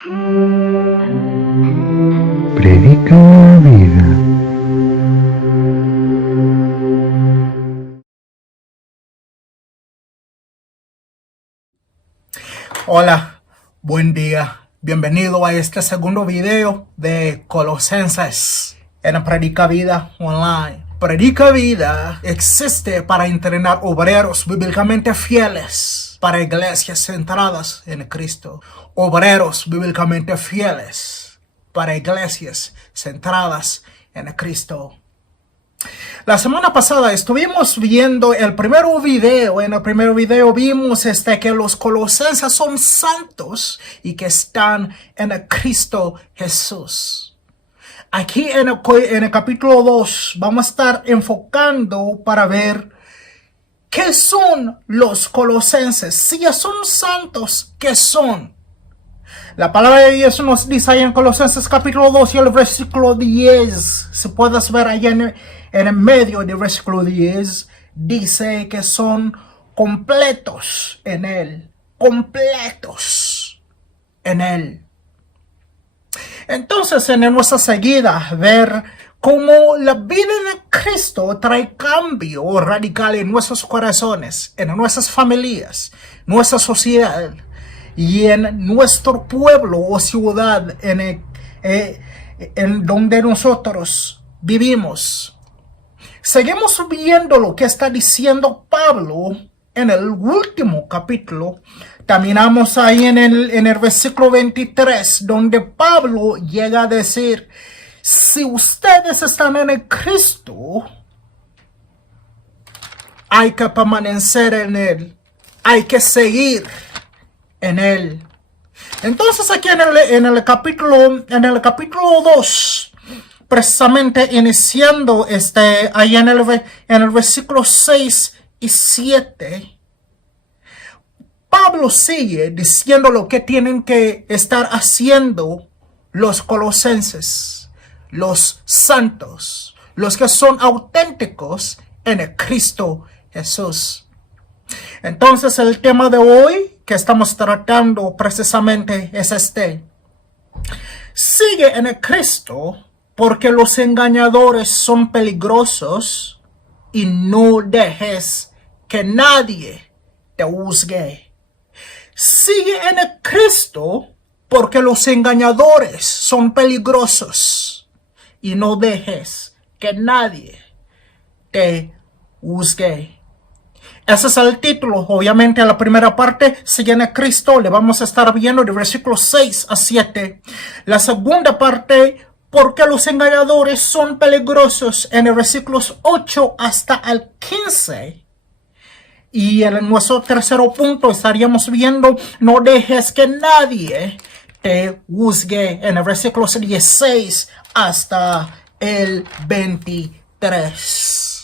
Predica la vida. Hola, buen día. Bienvenido a este segundo video de Colosenses en Predica Vida Online. Predica Vida existe para entrenar obreros bíblicamente fieles para iglesias centradas en Cristo. Obreros bíblicamente fieles para iglesias centradas en Cristo. La semana pasada estuvimos viendo el primer video. En el primer video vimos que los colosenses son santos y que están en Cristo Jesús. Aquí en el capítulo 2 vamos a estar enfocando para ver qué son los colosenses. Si ya son santos, ¿qué son? La palabra de Dios nos dice ahí en Colosenses capítulo 2 y el versículo 10. Si puedes ver allá en el medio del versículo 10, dice que son completos en Él. Completos en Él. Entonces, en nuestra seguida, ver cómo la vida de Cristo trae cambio radical en nuestros corazones, en nuestras familias, nuestra sociedad y en nuestro pueblo o ciudad en donde nosotros vivimos. Seguimos viendo lo que está diciendo Pablo en el último capítulo. Terminamos ahí en el versículo 23, donde Pablo llega a decir: si ustedes están en el Cristo, hay que permanecer en Él, hay que seguir en Él. Entonces aquí en el capítulo 2, precisamente iniciando ahí en el versículo 6 y 7, Pablo sigue diciendo lo que tienen que estar haciendo los colosenses, los santos, los que son auténticos en el Cristo Jesús. Entonces el tema de hoy que estamos tratando precisamente es sigue en el Cristo, porque los engañadores son peligrosos, y no dejes que nadie te juzgue. Sigue en el Cristo, porque los engañadores son peligrosos, y no dejes que nadie te juzgue. Ese es el título. Obviamente la primera parte, sigue en Cristo, le vamos a estar viendo de versículos 6 a 7. La segunda parte, porque los engañadores son peligrosos, en el versículos 8 hasta el 15. Y en nuestro tercer punto estaríamos viendo: no dejes que nadie te juzgue, en el versículos 16 hasta el 23.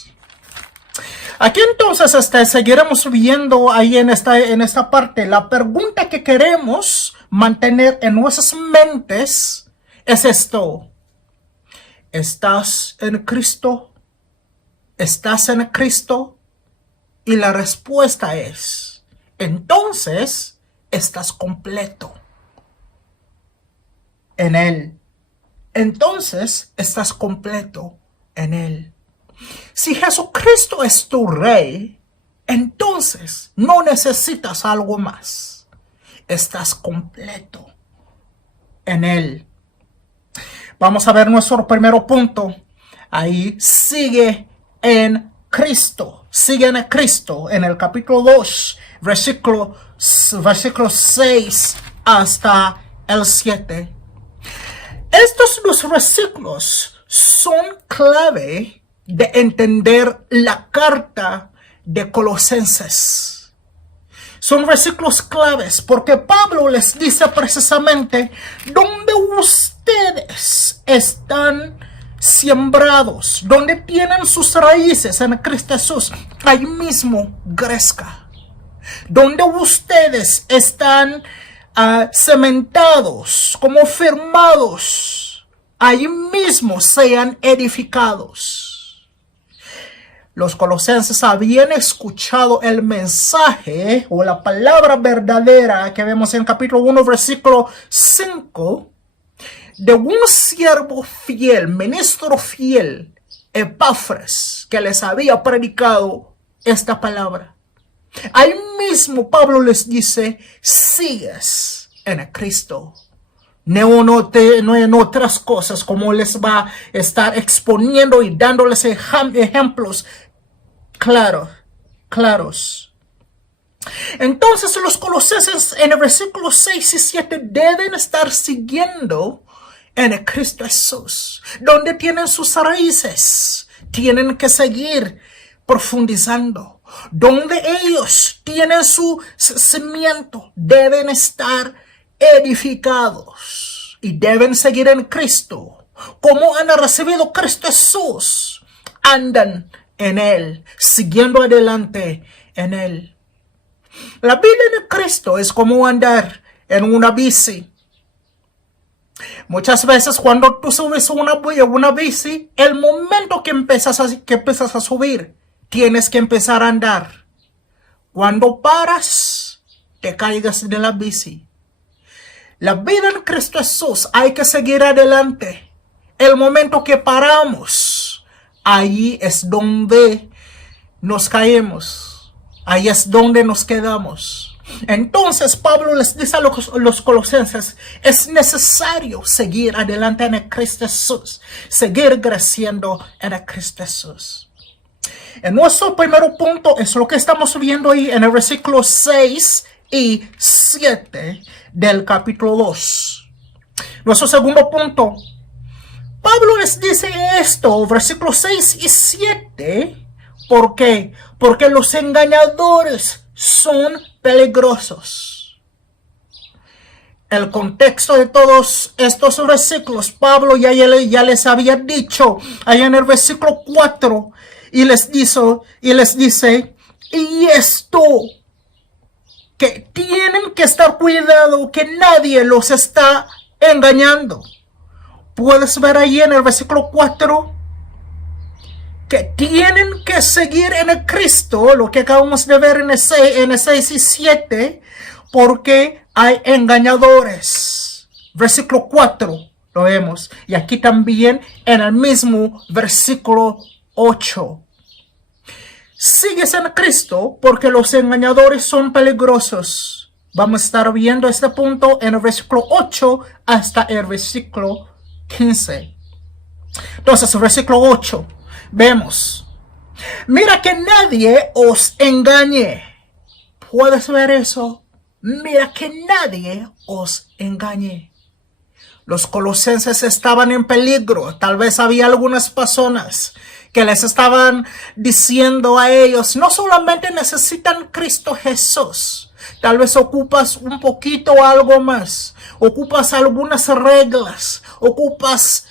Aquí entonces seguiremos viendo ahí en esta parte. La pregunta que queremos mantener en nuestras mentes es esto: ¿estás en Cristo? ¿Estás en Cristo? Y la respuesta es: entonces estás completo en Él. Entonces estás completo en Él. Si Jesucristo es tu Rey, entonces no necesitas algo más. Estás completo en Él. Vamos a ver nuestro primer punto. Ahí sigue en Cristo. Sigue en Cristo en el capítulo 2, versículo 6 hasta el 7. Estos dos versículos son clave de entender la carta de Colosenses. Son versículos claves porque Pablo les dice precisamente: donde ustedes están sembrados, donde tienen sus raíces en Cristo Jesús, ahí mismo crezca. Donde ustedes están cementados, como firmados, ahí mismo sean edificados. Los colosenses habían escuchado el mensaje o la palabra verdadera que vemos en capítulo 1, versículo 5, de un siervo fiel, ministro fiel, Epafras, que les había predicado esta palabra. Ahí mismo Pablo les dice, sigues en Cristo. No en otras cosas, como les va a estar exponiendo y dándoles ejemplos claros. Entonces los colosenses en el versículo 6 y 7 deben estar siguiendo en el Cristo Jesús, donde tienen sus raíces. Tienen que seguir profundizando. Donde ellos tienen su cimiento, deben estar edificados y deben seguir en Cristo. Como han recibido Cristo Jesús, andan en Él, siguiendo adelante en Él. La vida en Cristo es como andar en una bici. Muchas veces cuando tú subes una bici, el momento que empiezas a subir, tienes que empezar a andar. Cuando paras, te caigas de la bici. La vida en Cristo Jesús hay que seguir adelante. El momento que paramos, ahí es donde nos caemos. Ahí es donde nos quedamos. Entonces Pablo les dice a los colosenses, es necesario seguir adelante en el Cristo Jesús, seguir creciendo en el Cristo Jesús. En nuestro primer punto es lo que estamos viendo ahí en el versículo 6 y 7 del capítulo 2. Nuestro segundo punto, Pablo les dice esto, versículos 6 y 7, ¿por qué? Porque los engañadores son peligrosos. El contexto de todos estos versículos, Pablo ya les había dicho allá en el versículo 4 y les dice, y esto, que tienen que estar cuidado que nadie los está engañando. Puedes ver ahí en el versículo 4 que tienen que seguir en el Cristo, lo que acabamos de ver en el 6 y 7, porque hay engañadores. Versículo 4 lo vemos. Y aquí también en el mismo versículo 8. Sigues en Cristo porque los engañadores son peligrosos. Vamos a estar viendo este punto en el versículo 8 hasta el versículo 15. Entonces, el versículo 8. Vemos, mira que nadie os engañe. ¿Puedes ver eso? Mira que nadie os engañe. Los colosenses estaban en peligro. Tal vez había algunas personas que les estaban diciendo a ellos, no solamente necesitan Cristo Jesús. Tal vez ocupas un poquito algo más. Ocupas algunas reglas. Ocupas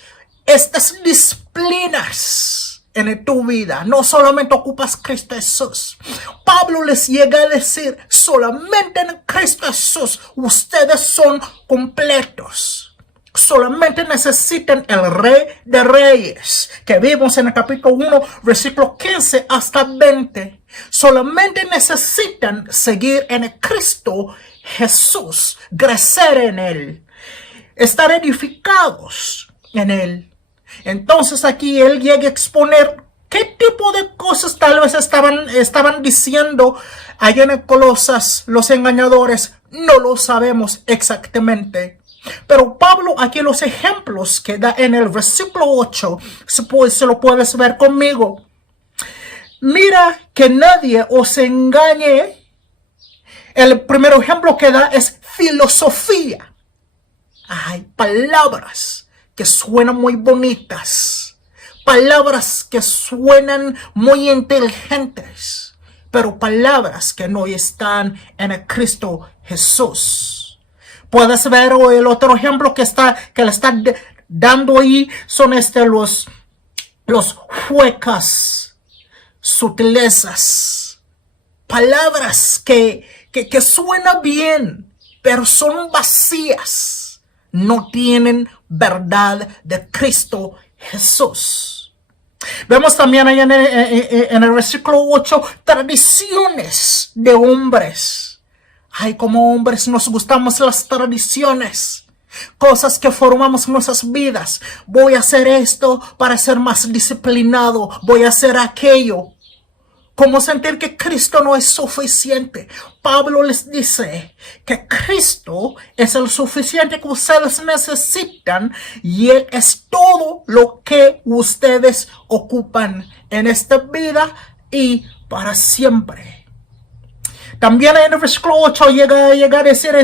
estas disciplinas en tu vida. No solamente ocupas Cristo Jesús. Pablo les llega a decir, solamente en Cristo Jesús ustedes son completos. Solamente necesitan el Rey de Reyes, que vimos en el capítulo 1, versículo 15 hasta 20. Solamente necesitan seguir en el Cristo Jesús, crecer en Él, estar edificados en Él. Entonces aquí él llega a exponer qué tipo de cosas tal vez estaban diciendo allá en Colosas los engañadores. No lo sabemos exactamente. Pero Pablo aquí los ejemplos que da en el versículo 8, se lo puedes ver conmigo. Mira que nadie os engañe. El primer ejemplo que da es filosofía. Hay palabras que suenan muy bonitas, palabras que suenan muy inteligentes, pero palabras que no están en el Cristo Jesús. Puedes ver el otro ejemplo que le está dando ahí son los huecas, sutilezas, palabras que suenan bien, pero son vacías. No tienen verdad de Cristo Jesús. Vemos también ahí en el versículo 8, tradiciones de hombres. Ay, como hombres nos gustamos las tradiciones. Cosas que formamos nuestras vidas. Voy a hacer esto para ser más disciplinado. Voy a hacer aquello. Como sentir que Cristo no es suficiente. Pablo les dice que Cristo es el suficiente que ustedes necesitan y Él es todo lo que ustedes ocupan en esta vida y para siempre. También en el versículo 8 llega a decir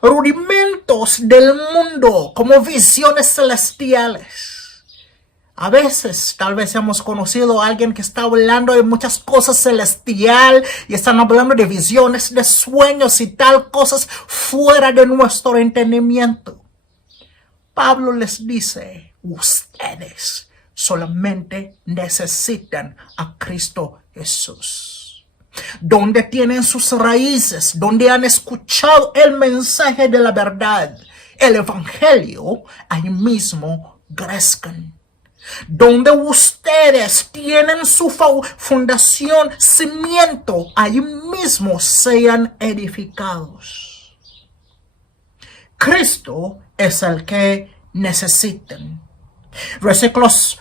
rudimentos del mundo como visiones celestiales. A veces, tal vez hemos conocido a alguien que está hablando de muchas cosas celestial y están hablando de visiones, de sueños y tal, cosas fuera de nuestro entendimiento. Pablo les dice, ustedes solamente necesitan a Cristo Jesús. Donde tienen sus raíces, donde han escuchado el mensaje de la verdad, el evangelio, ahí mismo crezcan. Donde ustedes tienen su fundación, cimiento, ahí mismo sean edificados. Cristo es el que necesitan. Versículos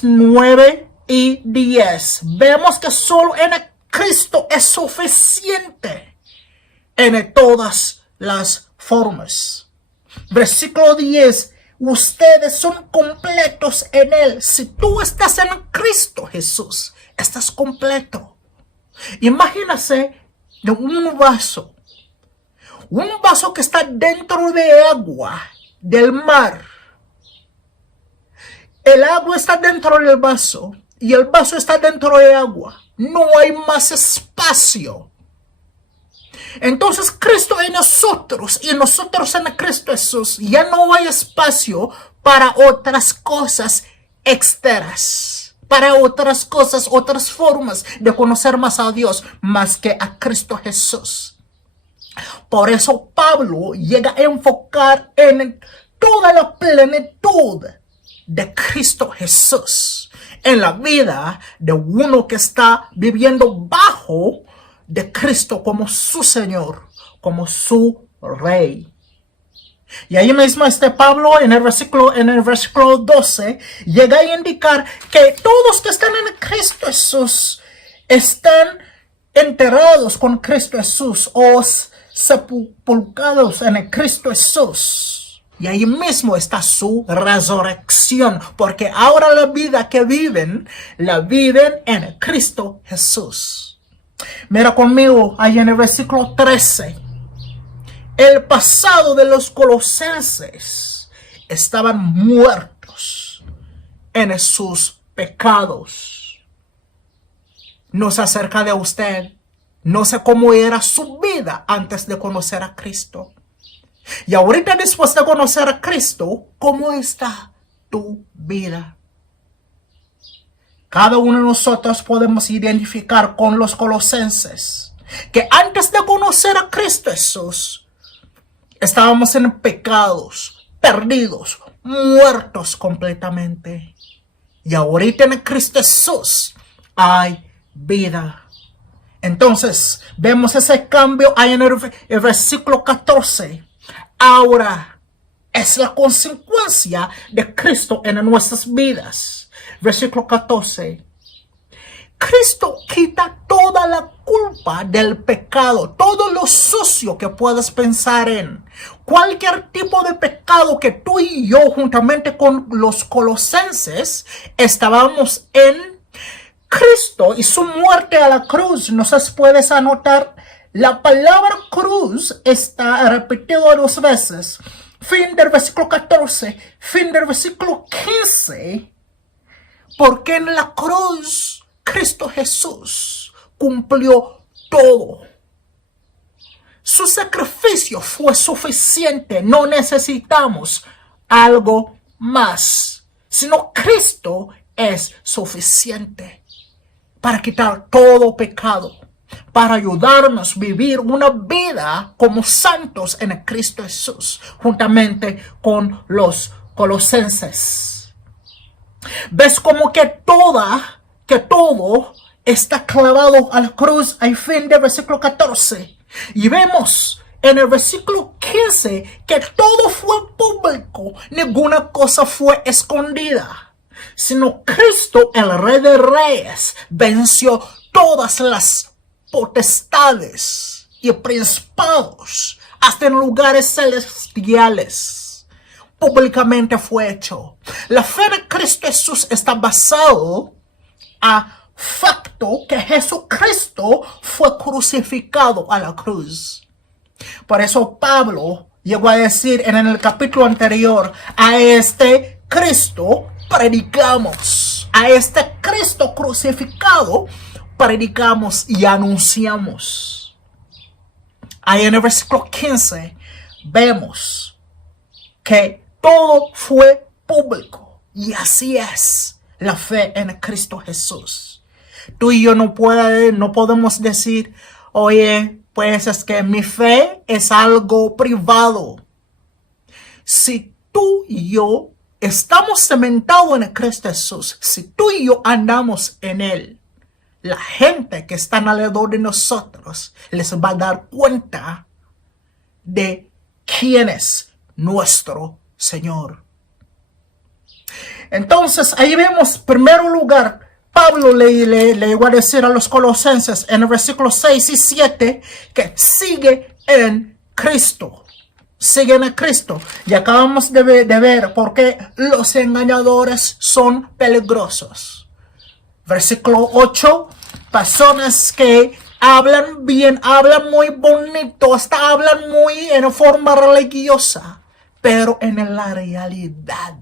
9 y 10. Vemos que solo en Cristo es suficiente en todas las formas. Versículo 10. Ustedes son completos en Él. Si tú estás en Cristo Jesús, estás completo. Imagínate de un vaso que está dentro de agua, del mar. El agua está dentro del vaso y el vaso está dentro de agua. No hay más espacio. Entonces Cristo en nosotros y nosotros en Cristo Jesús, ya no hay espacio para otras cosas externas, para otras cosas, otras formas de conocer más a Dios, más que a Cristo Jesús. Por eso Pablo llega a enfocar en toda la plenitud de Cristo Jesús en la vida de uno que está viviendo bajo de Cristo como su Señor, como su Rey. Y ahí mismo Pablo en el versículo 12 llega a indicar que todos que están en Cristo Jesús están enterrados con Cristo Jesús o sepultados en el Cristo Jesús. Y ahí mismo está su resurrección, porque ahora la vida que viven, la viven en el Cristo Jesús. Mira conmigo ahí en el versículo 13. El pasado de los colosenses estaban muertos en sus pecados. No sé acerca de usted. No sé cómo era su vida antes de conocer a Cristo. Y ahorita después de conocer a Cristo, ¿cómo está tu vida? Cada uno de nosotros podemos identificar con los colosenses que antes de conocer a Cristo Jesús, estábamos en pecados, perdidos, muertos completamente. Y ahorita en Cristo Jesús hay vida. Entonces, vemos ese cambio ahí en el versículo 14. Ahora es la consecuencia de Cristo en nuestras vidas. Versículo 14. Cristo quita toda la culpa del pecado, todo lo sucio que puedas pensar en. Cualquier tipo de pecado que tú y yo, juntamente con los colosenses, estábamos en Cristo y su muerte a la cruz. No sé si puedes anotar, la palabra cruz está repetida 2 veces. Fin del versículo 14, fin del versículo 15. Porque en la cruz, Cristo Jesús cumplió todo. Su sacrificio fue suficiente. No necesitamos algo más. Sino Cristo es suficiente para quitar todo pecado. Para ayudarnos a vivir una vida como santos en el Cristo Jesús. Juntamente con los colosenses. ¿Ves como que todo está clavado a la cruz al fin del versículo 14? Y vemos en el versículo 15 que todo fue público, ninguna cosa fue escondida, sino Cristo, el Rey de Reyes, venció todas las potestades y principados, hasta en lugares celestiales. Públicamente fue hecho. La fe de Cristo Jesús está basado a facto que Jesucristo fue crucificado a la cruz. Por eso Pablo llegó a decir en el capítulo anterior, a este Cristo predicamos, a este Cristo crucificado predicamos y anunciamos. Ahí en el versículo 15 vemos que todo fue público, y así es la fe en Cristo Jesús. Tú y yo no podemos decir, oye, pues es que mi fe es algo privado. Si tú y yo estamos cementados en Cristo Jesús, si tú y yo andamos en Él, la gente que está alrededor de nosotros les va a dar cuenta de quién es nuestro Señor. Entonces, ahí vemos, en primer lugar, Pablo le iba a decir a los colosenses en el versículo 6 y 7 que sigue en Cristo. Siguen en Cristo. Y acabamos de ver por qué los engañadores son peligrosos. Versículo 8, personas que hablan bien, hablan muy bonito, hasta hablan muy en forma religiosa, pero en la realidad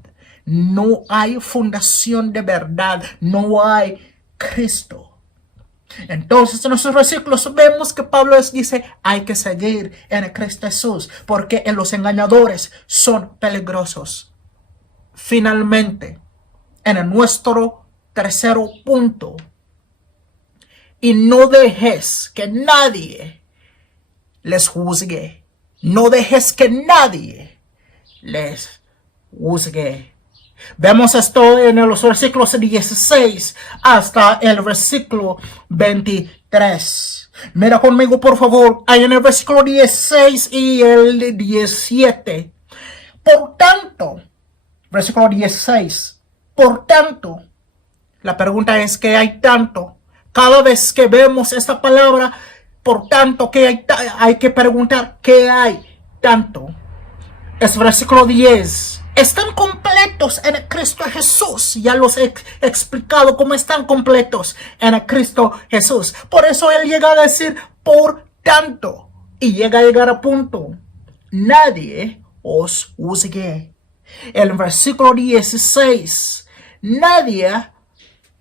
no hay fundación de verdad, no hay Cristo. Entonces en nuestros versículos vemos que Pablo dice, hay que seguir en Cristo Jesús, porque los engañadores son peligrosos. Finalmente, en nuestro tercer punto, y no dejes que nadie les juzgue. No dejes que nadie les juzgue. Vemos esto en los versículos 16 hasta el versículo 23. Mira conmigo, por favor, ahí en el versículo 16 y el 17. Por tanto, versículo 16. Por tanto, la pregunta es, ¿qué hay tanto? Cada vez que vemos esta palabra, por tanto, ¿qué hay que preguntar? ¿Qué hay tanto? Es versículo 10. Están completos en Cristo Jesús. Ya los he explicado cómo están completos en Cristo Jesús. Por eso él llega a decir, por tanto. Y llega a llegar a punto. Nadie os juzgue. El versículo 16.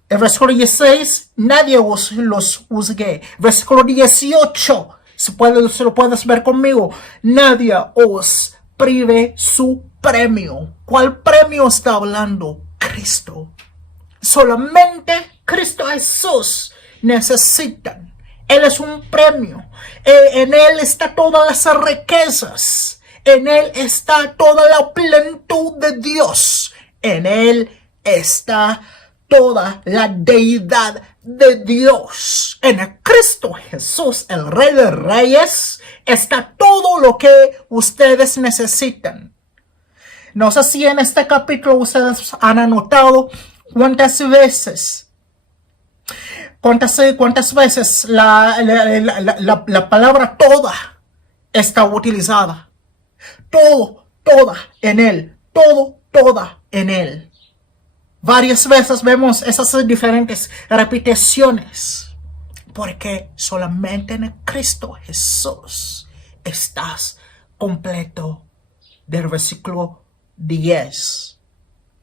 El versículo 16, nadie los juzgue. Versículo 18, si lo puedes ver conmigo. Nadie os prive su premio. ¿Cuál premio está hablando? Cristo. Solamente Cristo Jesús necesitan. Él es un premio. En Él está todas las riquezas. En Él está toda la plenitud de Dios. En Él está toda la deidad de Dios. En Cristo Jesús, el Rey de Reyes, está todo lo que ustedes necesitan. No sé si en este capítulo ustedes han anotado cuántas veces la palabra toda está utilizada. Todo, toda en Él. Todo, toda en Él. Varias veces vemos esas diferentes repeticiones, porque solamente en Cristo Jesús estás completo. Del versículo 10.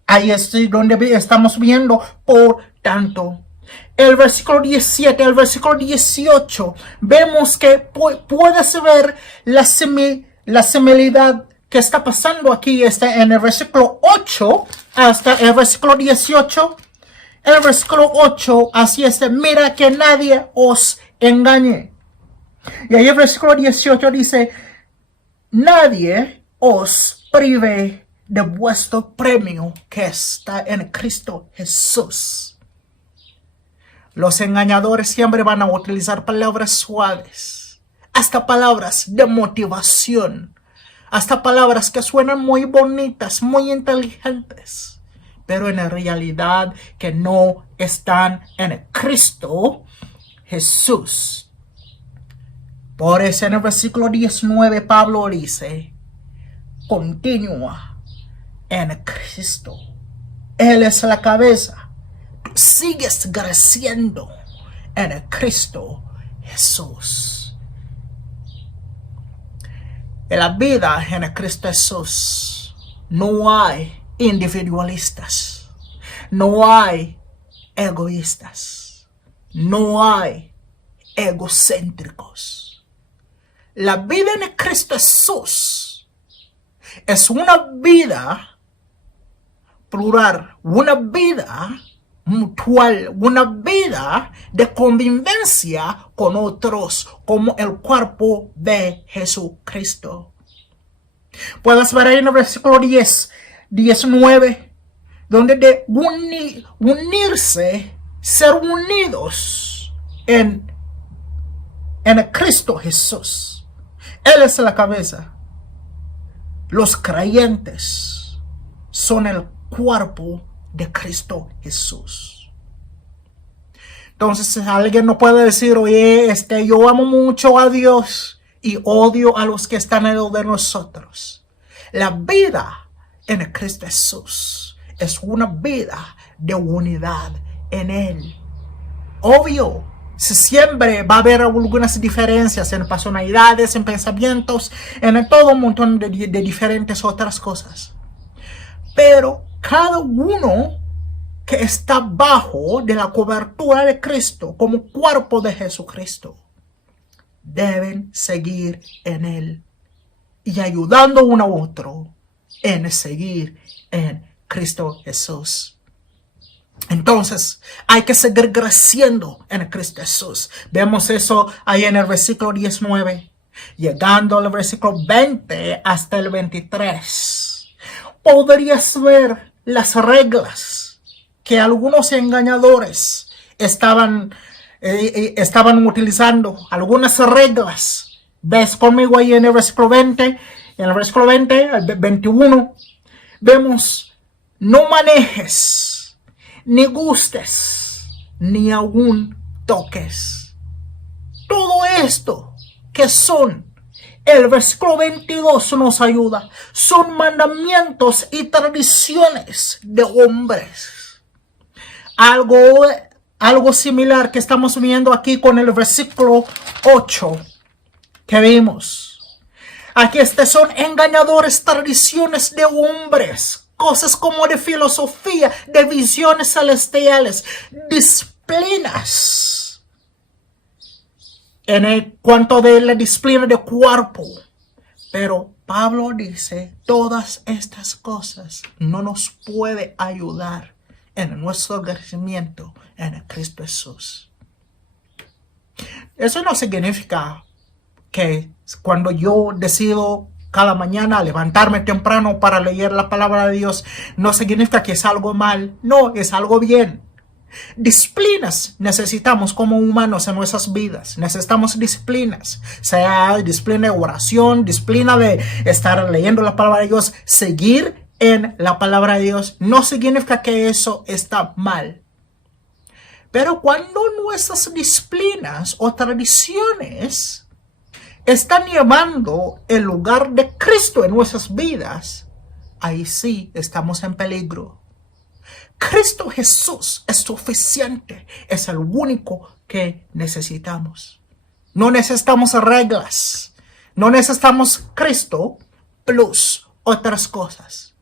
Ahí es donde estamos viendo, por tanto. El versículo 17, el versículo 18, vemos que puedes ver la similidad que está pasando aquí. Está en el versículo 8 hasta el versículo 18. El versículo 8, así es, mira que nadie os engañe. Y ahí el versículo 18 dice, nadie os prive de vuestro premio que está en Cristo Jesús. Los engañadores siempre van a utilizar palabras suaves, hasta palabras de motivación, hasta palabras que suenan muy bonitas, muy inteligentes, pero en realidad que no están en Cristo Jesús. Por eso en el versículo 19 Pablo dice, continúa en Cristo. Él es la cabeza. Tú sigues creciendo en Cristo Jesús. En la vida en Cristo Jesús no hay individualistas, no hay egoístas, no hay egocéntricos. La vida en Cristo Jesús es una vida plural, una vida mutual, una vida de convivencia con otros como el cuerpo de Jesucristo. Puedes ver ahí en el versículo 19, donde de unirse, ser unidos en Cristo Jesús. Él es la cabeza. Los creyentes son el cuerpo de Cristo Jesús. Entonces alguien no puede decir, oye, yo amo mucho a Dios y odio a los que están en de nosotros. La vida en Cristo Jesús es una vida de unidad en Él. Obvio, siempre va a haber algunas diferencias en personalidades, en pensamientos, en todo un montón de diferentes otras cosas. Pero cada uno que está bajo de la cobertura de Cristo como cuerpo de Jesucristo deben seguir en Él y ayudando uno a otro en seguir en Cristo Jesús. Entonces, hay que seguir creciendo en Cristo Jesús. Vemos eso ahí en el versículo 19, llegando al versículo 20 hasta el 23. Podrías ver las reglas que algunos engañadores estaban utilizando. Algunas reglas. ¿Ves conmigo ahí en el versículo 20? En el versículo 20, el 21, vemos, no manejes, ni gustes, ni aún toques. Todo esto que son, el versículo 22 nos ayuda, son mandamientos y tradiciones de hombres. Algo similar que estamos viendo aquí con el versículo 8 que vimos. Aquí son engañadores tradiciones de hombres, cosas como de filosofía, de visiones celestiales, disciplinas. En cuanto de la disciplina de cuerpo. Pero Pablo dice, todas estas cosas no nos puede ayudar en nuestro crecimiento en Cristo Jesús. Eso no significa que cuando yo decido cada mañana levantarme temprano para leer la palabra de Dios, no significa que es algo mal. No, es algo bien. Disciplinas necesitamos como humanos en nuestras vidas. Necesitamos disciplinas. Sea disciplina de oración, disciplina de estar leyendo la palabra de Dios, seguir en la palabra de Dios. No significa que eso está mal. Pero cuando nuestras disciplinas o tradiciones están llevando el lugar de Cristo en nuestras vidas, ahí sí estamos en peligro. Cristo Jesús es suficiente, es el único que necesitamos. No necesitamos reglas, no necesitamos Cristo plus otras cosas.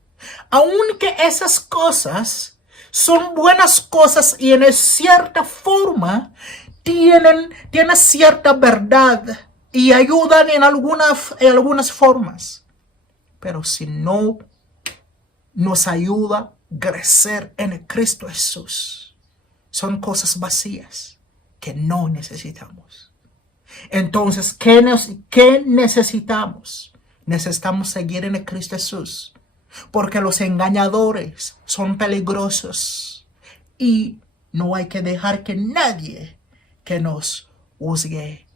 Aunque esas cosas son buenas cosas y en cierta forma tienen cierta verdad y ayudan en algunas formas. Pero si no nos ayuda a crecer en Cristo Jesús, son cosas vacías que no necesitamos. Entonces, ¿qué necesitamos? Necesitamos seguir en Cristo Jesús. porque los engañadores son peligrosos y no hay que dejar que nadie que nos juzgue.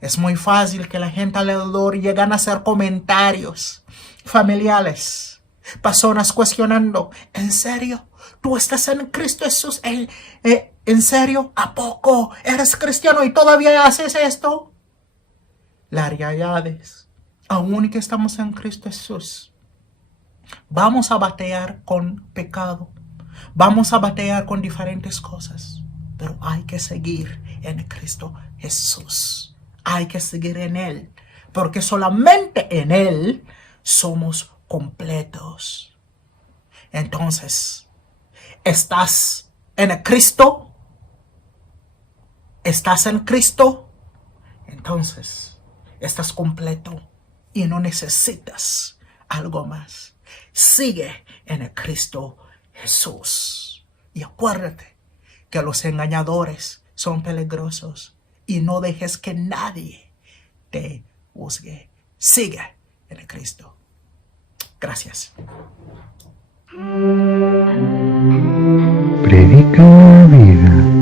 Es muy fácil que la gente alrededor llegan a hacer comentarios familiares, personas cuestionando, ¿en serio? ¿Tú estás en Cristo Jesús? ¿En serio? ¿A poco eres cristiano y todavía haces esto? La realidad es, aún que estamos en Cristo Jesús, vamos a batallar con pecado, vamos a batallar con diferentes cosas, pero hay que seguir en Cristo Jesús. Hay que seguir en Él, porque solamente en Él somos completos. Entonces, ¿estás en Cristo? ¿Estás en Cristo? Entonces, estás completo y no necesitas algo más. Sigue en el Cristo Jesús. Y acuérdate que los engañadores son peligrosos y no dejes que nadie te juzgue. Sigue en el Cristo. Gracias. Predica la vida.